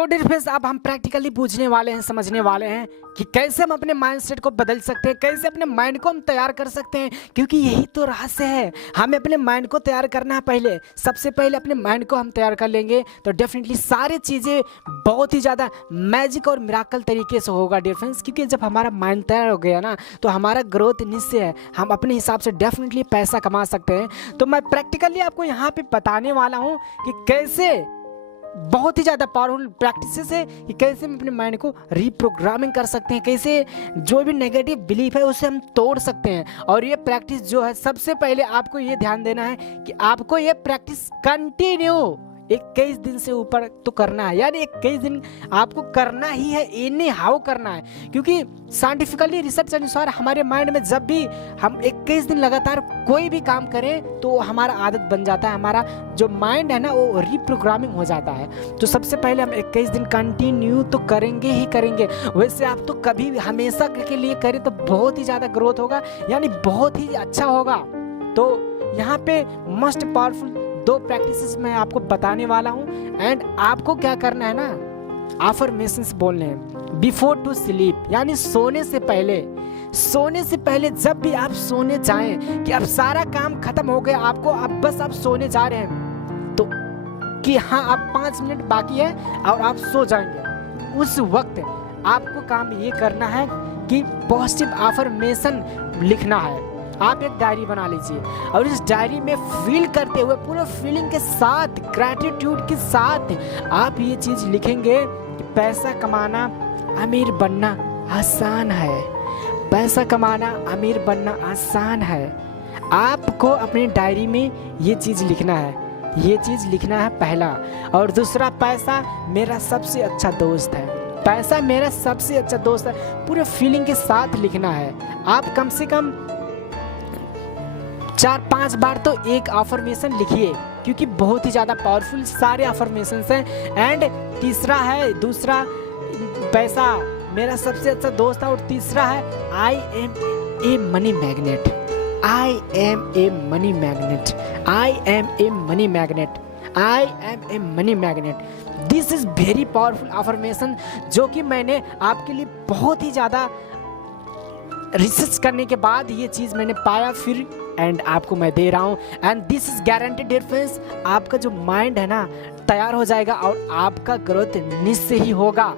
तो dear friends, अब हम प्रैक्टिकली पूछने वाले हैं, समझने वाले हैं कि कैसे हम अपने माइंडसेट को बदल सकते हैं, कैसे अपने माइंड को हम तैयार कर सकते हैं। क्योंकि यही तो रहस्य है, हमें अपने माइंड को तैयार करना है। पहले सबसे पहले अपने माइंड को हम तैयार कर लेंगे तो डेफिनेटली सारी चीज़ें बहुत ही ज़्यादा मैजिक और मिराकल तरीके से होगा डियर फ्रेंड्स। क्योंकि जब हमारा माइंड तैयार हो गया ना तो हमारा ग्रोथ निश्चय है, हम अपने हिसाब से डेफिनेटली पैसा कमा सकते हैं। तो मैं प्रैक्टिकली आपको यहाँ पे बताने वाला हूँ कि कैसे बहुत ही ज़्यादा पावरफुल प्रैक्टिसेस है कि कैसे हम अपने माइंड को रीप्रोग्रामिंग कर सकते हैं, कैसे जो भी नेगेटिव बिलीफ है उसे हम तोड़ सकते हैं। और ये प्रैक्टिस जो है, सबसे पहले आपको ये ध्यान देना है कि आपको ये प्रैक्टिस कंटिन्यू 21 दिन से ऊपर तो करना है, यानी 21 दिन आपको करना ही है, एनी हाउ करना है। क्योंकि साइंटिफिकली रिसर्च अनुसार हमारे माइंड में जब भी हम 21 दिन लगातार कोई भी काम करें तो हमारा आदत बन जाता है, हमारा जो माइंड है ना वो रीप्रोग्रामिंग हो जाता है। तो सबसे पहले हम 21 दिन कंटिन्यू तो करेंगे ही करेंगे। वैसे आप तो कभी हमेशा के लिए करें तो बहुत ही ज़्यादा ग्रोथ होगा, यानी बहुत ही अच्छा होगा। तो यहाँ पे मस्ट पावरफुल 2 प्रैक्टिसेस मैं आपको बताने वाला हूँ। एंड आपको क्या करना है ना, अफर्मेशंस बोलने हैं बिफोर टू स्लीप, यानी सोने से पहले जब भी आप सोने जाएं कि अब सारा काम खत्म हो गया, आपको अब बस आप सोने जा रहे हैं तो कि हाँ अब 5 मिनट बाकी है और आप सो जाएंगे, उस वक्त आपको काम ये करना है कि पॉजिटिव अफर्मेशन लिखना है। आप एक डायरी बना लीजिए और इस डायरी में फील करते हुए, पूरे फीलिंग के साथ, ग्रैटिट्यूड के साथ आप ये चीज़ लिखेंगे कि पैसा कमाना, अमीर बनना आसान है। पैसा कमाना, अमीर बनना आसान है। आपको अपनी डायरी में ये चीज़ लिखना है, ये चीज़ लिखना है पहला। और दूसरा, पैसा मेरा सबसे अच्छा दोस्त है। पैसा मेरा सबसे अच्छा दोस्त है, पूरे फीलिंग के साथ लिखना है। आप कम से कम 4-5 बार तो एक अफर्मेशन लिखिए, क्योंकि बहुत ही ज़्यादा पावरफुल सारे अफर्मेशंस हैं। एंड तीसरा है, दूसरा पैसा मेरा सबसे अच्छा दोस्त है, और तीसरा है I am a money magnet. I am a money magnet. I am a money magnet. I am a money magnet. This is very powerful affirmation, जो कि मैंने आपके लिए बहुत ही ज़्यादा रिसर्च करने के बाद ये चीज़ मैंने पाया, फिर एंड आपको मैं दे रहा हूँ। And this is guaranteed dear friends, आपका जो माइंड है ना तैयार हो जाएगा और आपका ग्रोथ निश्चय ही होगा।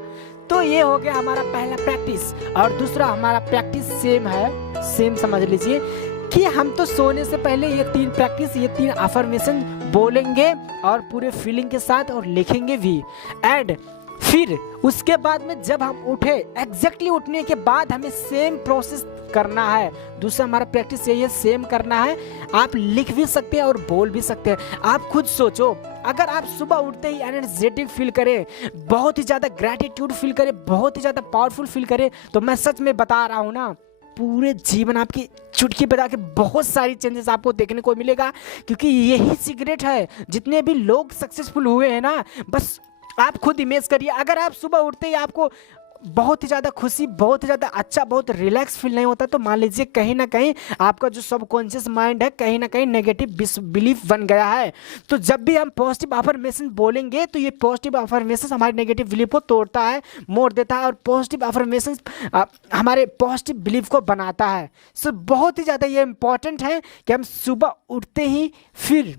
तो ये हो गया हमारा पहला प्रैक्टिस। और दूसरा हमारा प्रैक्टिस सेम है, सेम समझ लीजिए कि हम तो सोने से पहले ये 3 प्रैक्टिस, ये 3 अफर्मेशन बोलेंगे और पूरे फीलिंग के साथ और लिखेंगे भी। एंड फिर उसके बाद में जब हम उठे, एग्जैक्टली उठने के बाद हमें सेम प्रोसेस करना है। दूसरा हमारा प्रैक्टिस यही है, सेम करना है। आप लिख भी सकते हैं और बोल भी सकते हैं। आप खुद सोचो, अगर आप सुबह उठते ही एनर्जेटिक फील करें, बहुत ही ज़्यादा ग्रैटिट्यूड फील करें, बहुत ही ज़्यादा पावरफुल फील करें, तो मैं सच में बता रहा हूँ ना, पूरे जीवन आपकी चुटकी बजा के बहुत सारी चेंजेस आपको देखने को मिलेगा। क्योंकि यही सीक्रेट है, जितने भी लोग सक्सेसफुल हुए हैं ना, बस आप खुद इमेज करिए। अगर आप सुबह उठते ही आपको बहुत ही ज़्यादा खुशी, बहुत ही ज़्यादा अच्छा, बहुत रिलैक्स फील नहीं होता, तो मान लीजिए कहीं ना कहीं आपका जो सबकॉन्शियस माइंड है कहीं ना कहीं नेगेटिव बिलीफ बन गया है। तो जब भी हम पॉजिटिव अफर्मेशन बोलेंगे तो ये पॉजिटिव अफर्मेशन हमारे नेगेटिव बिलीफ को तोड़ता है, मोड़ देता है, और पॉजिटिव अफर्मेशन हमारे पॉजिटिव बिलीफ को बनाता है। सो बहुत ही ज़्यादा ये इंपॉर्टेंट है कि हम सुबह उठते ही फिर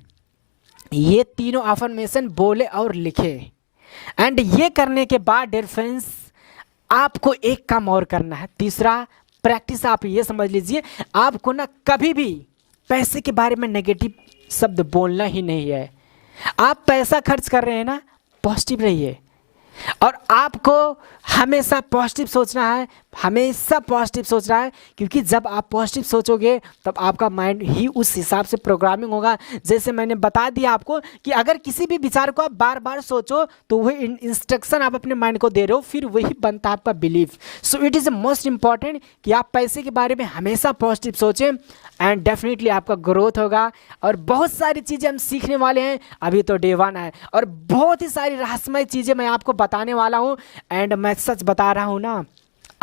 ये तीनों अफर्मेशन बोले और लिखे। एंड ये करने के बाद डियर फ्रेंड्स, आपको एक काम और करना है। तीसरा प्रैक्टिस आप ये समझ लीजिए, आपको ना कभी भी पैसे के बारे में नेगेटिव शब्द बोलना ही नहीं है। आप पैसा खर्च कर रहे हैं ना, पॉजिटिव रहिए और आपको हमेशा पॉजिटिव सोचना है, हमेशा पॉजिटिव सोचना है। क्योंकि जब आप पॉजिटिव सोचोगे तब आपका माइंड ही उस हिसाब से प्रोग्रामिंग होगा। जैसे मैंने बता दिया आपको कि अगर किसी भी विचार को आप बार बार सोचो तो वही इंस्ट्रक्शन आप अपने माइंड को दे रहे हो, फिर वही बनता है आपका belief. So it is most important कि आप पैसे के बारे में हमेशा पॉजिटिव सोचें, एंड डेफिनेटली आपका ग्रोथ होगा। और बहुत सारी चीज़ें हम सीखने वाले हैं, अभी तो डे 1 है और बहुत ही सारी रहस्यमय चीज़ें मैं आपको बताने वाला हूँ। एंड मैं सच बता रहा हूँ ना,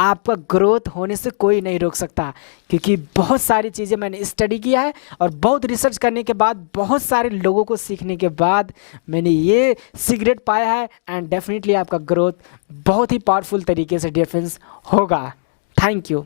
आपका ग्रोथ होने से कोई नहीं रोक सकता, क्योंकि बहुत सारी चीज़ें मैंने स्टडी किया है और बहुत रिसर्च करने के बाद, बहुत सारे लोगों को सीखने के बाद मैंने ये सीक्रेट पाया है। एंड डेफिनेटली आपका ग्रोथ बहुत ही पावरफुल तरीके से डिफेंस होगा। Thank you.